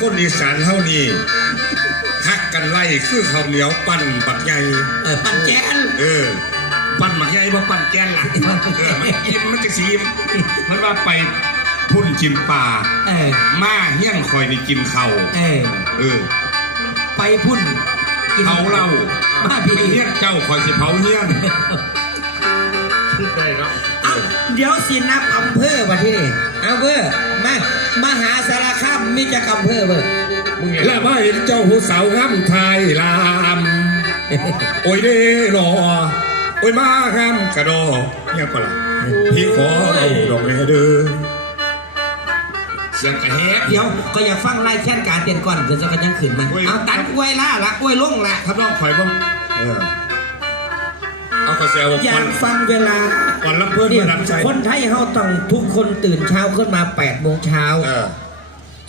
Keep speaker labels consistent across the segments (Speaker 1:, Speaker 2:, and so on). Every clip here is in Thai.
Speaker 1: คนอีสานเท่านี้ฮักกันไล่คือข้าวเหนียวปั้นบักใหญ่
Speaker 2: เออปันแจน
Speaker 1: เออปั้นบักใหญ่บ่ปั้นแกนหลังเออมันกินมันจะสีมันว่าไปพุ่นกินปลา
Speaker 2: เออ
Speaker 1: มาเฮี้ยนคอยนี่กินข้าว
Speaker 2: เออ
Speaker 1: เออ
Speaker 2: ไปพุ่นกิน
Speaker 1: เผาเหล้า
Speaker 2: มาพี่
Speaker 1: เฮี้ยนเจ้าคอยสิเผาเฮี้ยน
Speaker 2: เอ้าเดี๋ยวสินับอำเภอมาที่นี่เอาเบอร์มา มหาสารคามมีจักอำเภอเบอร์
Speaker 1: และมาเห็นเจ้าหูสาวงามไทยลาม โอ้ยเด้หนอโอ้ยมางามกระดอเนี่ยก็ล่ะพี่ขอเอาดอกแม่เด้อเสียงกระแฮก
Speaker 2: เดี๋ยวก็อย่าฟังนายแค่นการเตียนก่อนเดี๋ยวจะกันยังขึ้นมา
Speaker 1: โอ้ย
Speaker 2: เอาตัดกล้วยล่าละกล้วยลงละ
Speaker 1: ถ้าน้องข่อยบ่เออ เอากระแสว่า
Speaker 2: อยา
Speaker 1: ก่อน
Speaker 2: กฟังเวลา
Speaker 1: ก่อนรับเพื่อน
Speaker 2: เนี่ย
Speaker 1: มาดับใจ
Speaker 2: คนไทยเขาต้องทุกคนตื่นเช้าขึ้นมา8โมงเช้า
Speaker 1: เออ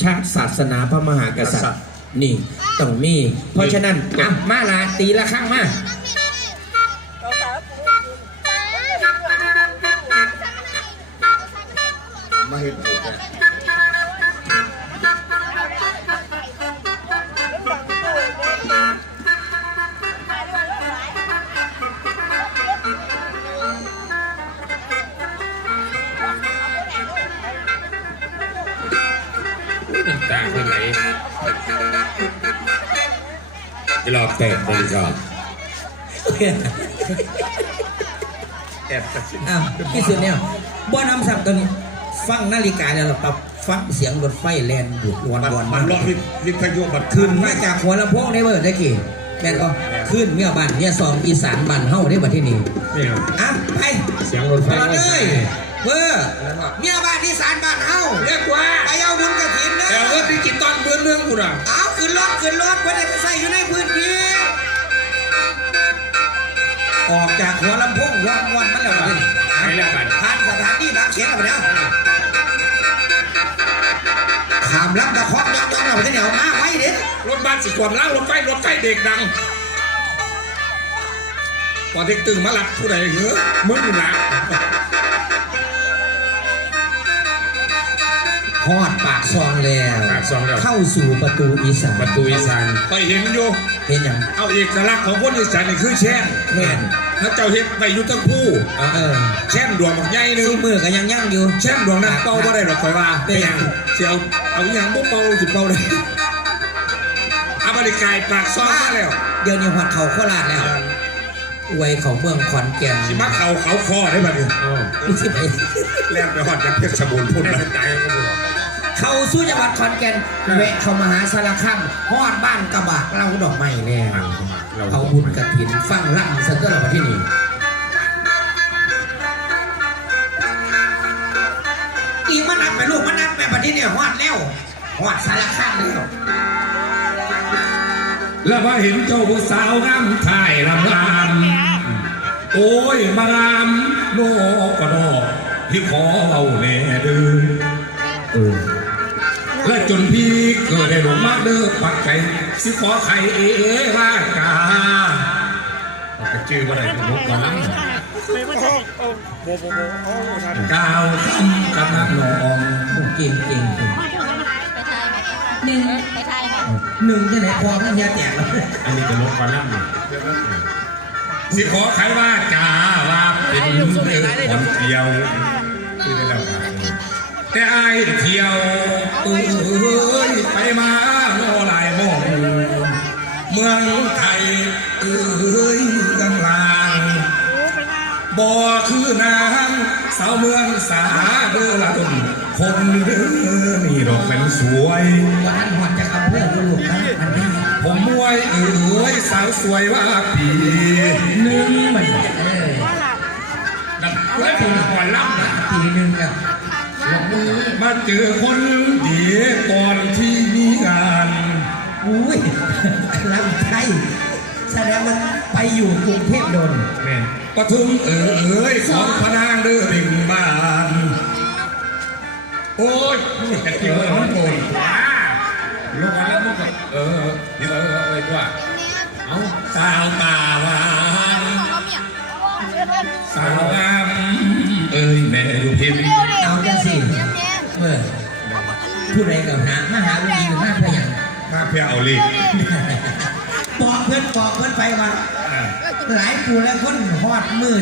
Speaker 2: ชาติศาสนาพระมหากษัต
Speaker 1: กษัต
Speaker 2: ริ
Speaker 1: ริย์
Speaker 2: ย์ นี่ต้องมี เพราะฉะนั้นอะมาลาตีละครั้งมา
Speaker 1: มา
Speaker 3: คนไหนจะรอแปดบริษัทแอบ
Speaker 2: อ้าวที่สุดเนี่ยบ่นำสับตัวนี้ ฟังนาฬิกาเนี่ยเราปรับฟังเสียงรถไฟแลนบุดวนวน
Speaker 1: มั
Speaker 2: มาน
Speaker 1: รอวิวิทยุบัด
Speaker 2: ขึ้นมาจากหัวลำโพงได้เบิร์ดได้กี่แม่นก็ขึ้นเมียบ้านเนี่ยซองอีสานบ้านเฮาได้บัดที่นี่
Speaker 3: นี่ครับ
Speaker 2: อะไป
Speaker 3: เสียงรถไฟ
Speaker 2: ต่อเลย เบอร์เมียบ้านอีสานบ้านเฮา
Speaker 3: เรียกว่า
Speaker 2: ไปเอาบุญกระถินเด้
Speaker 3: แต่
Speaker 2: อ
Speaker 3: ว่าดิจิตอลเมืองเมืองกูน่ะ
Speaker 2: เอาขึ้นรถขึ้นรถไ่ได้ไปใส่อยู่ในพื้นที่ออกจากหัวลำโพงวันวันมันแล้วบัดนี้
Speaker 3: ไปแล้วกัน
Speaker 2: ผ่านสถานีบางเขนแล้วบัดนี้ขามรับตะเคาะยักยักแล้วบัดนี้เอามาไว้เด้
Speaker 3: รถบัสสิความล่างรถไฟรถไฟเด็กดังพอเด็กตึงมาหลับผู้ใดเหรอมึงนะ
Speaker 2: ฮอดปากซองแล้ว
Speaker 3: ปากซองแล้ว
Speaker 2: เข้าสู่ประตูอีสาน
Speaker 3: ประตูอีสาน
Speaker 1: ไปเห็นอยู่
Speaker 2: เห็นยัง
Speaker 1: เอาเอกลักษณ์ของคนอีสานนี่คือแช่น
Speaker 2: แม่น
Speaker 1: ถ้าเจ้าเฮ็ดไปอยู่ทั้งผู้
Speaker 2: เออ
Speaker 1: แช่นดวงบักใหญ่หนึง
Speaker 2: ซีมือก็ยังยั่งอยู่
Speaker 1: แช่นดวงนั้นเป่าบ่ได้หรอกข่อยว่า
Speaker 2: เป็นหยัง
Speaker 1: เสียวเอาอหย่างบ่เป่าสิเป่าได้อเมริกายปากซองมาแล้ว
Speaker 2: เดี๋ยวนี้ฮอดเขาโคราชแล้ว อวยเขาเมืองขอนแก่น
Speaker 1: สิมาเขาเขาคอได้บัดนี้
Speaker 3: เอ้า
Speaker 2: สิไป
Speaker 1: แล่นไปฮอดจากเพชรบูรณ์พุ่น
Speaker 3: แล้
Speaker 1: แล้วว
Speaker 3: ตายก็บอก
Speaker 2: เข้าสู่จังหวัดขอนแก่นแวะเข้ามาหาสารคามฮอดบ้านกระบะเราดอกไม้แน่
Speaker 3: เรา
Speaker 2: เอาบุญกระถินฟังร่ำซะตัวเราที่นี่อีกมันนับไปลูกมันนับไปบัดนี้เนี่ยฮอดแล้วฮอดสารคามแล้ว
Speaker 1: แล้วมาเห็นเจ้าผู้สาวงามถ่ายลำลำโอ้ยมารามโนกระดอกพี่ขอเอาแน่เด้อ
Speaker 2: เออ
Speaker 1: และจนพี่เกิดได้หลงมากเด้อปักใจสิขอใครเอ๋ยว่ากาไปจื้อว่าอะไรกันลูกก่อนนะกล่าวคำกับนักนอง
Speaker 2: เก่งเก่ง
Speaker 4: หนึ่ง
Speaker 2: หนึ่งจะไหนพอมันเฮียแตกแล้ว
Speaker 3: อันนี้จะลบกันแล้วนี่
Speaker 1: สิขอใครว่าจาว่าเป็นเรื่องคนเดียวคือได้แล้วครับแต่ไอ้ายเที่ยวเอ้ยไปมาโนหลายหมองเมืองไทยเอ้ยกังลางบ่คือนางสาวเมืองสาเด้อละตน คนเด้อนี่ดอกเป็นสวย
Speaker 2: วันนั้นหอดจากอำเภอลูกนะมันได้
Speaker 1: ผมมวยเอ้ยสาวสวยว่าปี
Speaker 2: หนึ่งมันเออ
Speaker 1: ดังเพื่อนผมก่อนล่ำนะ
Speaker 2: ปีหนึ่งกับลงมือ
Speaker 1: มาเจอคนดีก่อนที่มีงาน
Speaker 2: อุ้ยลำไทยแสดงว่าไปอยู่กรุงเทพโดน
Speaker 3: แม่
Speaker 1: ปทุมเอ๋ยของพนางเด้อเบ่งบานโอ้ยนี่กระเจียวมันโกน
Speaker 3: ว้าลงกันแล้วมึงก็เออเออเออเออว่าเอา
Speaker 1: สาวตาหวาน
Speaker 4: เขาเมีย
Speaker 1: สาวงามเอ้ยแม่อยู่พิมพ์
Speaker 2: เอาจังสิเออผู้ใดกับหามาหาลูกดีหรือมาพยายาม
Speaker 1: เพื่อเอาเลข
Speaker 2: บอกเพื่อนบอกเพื่อนไปว่าหลายปูและคนฮอดมือ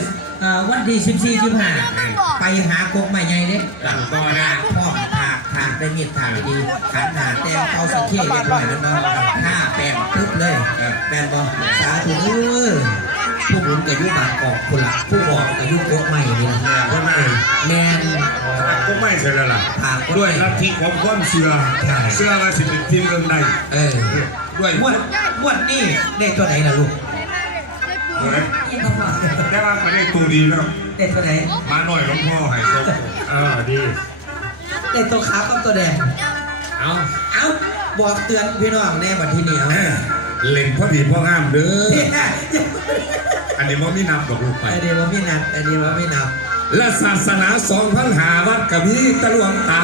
Speaker 2: วันที่สิบสี่สิบห้าไปหากกใหม่ใหญ่เด้
Speaker 1: หลังก็นะ
Speaker 2: พร้อม ถากถากได้มีดถากดีขันถากแต้มเตาสักเขี้เรียบร้อยแล้วเนาะหน้าแป้งปึ๊บเลยแป้งบอสาธุเออผู้บุญกับยุบางกอกคุณละผู้บอกกับยุกกใหม่นี่ละ
Speaker 1: ก็ไม่
Speaker 2: แมนโก็
Speaker 1: ไม่เสร็จแล้วล่ะ
Speaker 2: ถากก
Speaker 1: ด้วย
Speaker 2: ใหม่
Speaker 1: ลัทธิของความเชื่อเชื่อว่าสิเป็นทีมเรื่องใด
Speaker 2: เออ
Speaker 1: ด้วย
Speaker 2: มวดมวดนี่ได้ตัวไหนล่ะลูก
Speaker 1: แต่ว่าก็ได้ตัวดีแล้ว
Speaker 2: ได้ตัวไหน
Speaker 1: มาหน่อยหลวงพ่อให้ส่งเออดี
Speaker 2: ได้ตัวขาวกับตัวแดง
Speaker 1: เอา
Speaker 2: เอาบอกเตือนพี่น้องแน่บัดที่นี่เอา
Speaker 1: เล่นพอดีพองามเด้อ
Speaker 2: เนี่ย
Speaker 1: อันนี้มันไม่นับดอกลูกไป
Speaker 2: อันนี้ว่าไม่นับ อันนี้ว่าไม่นับ
Speaker 1: และศาสนาสองพันหาวัดกะมีตะลวงตา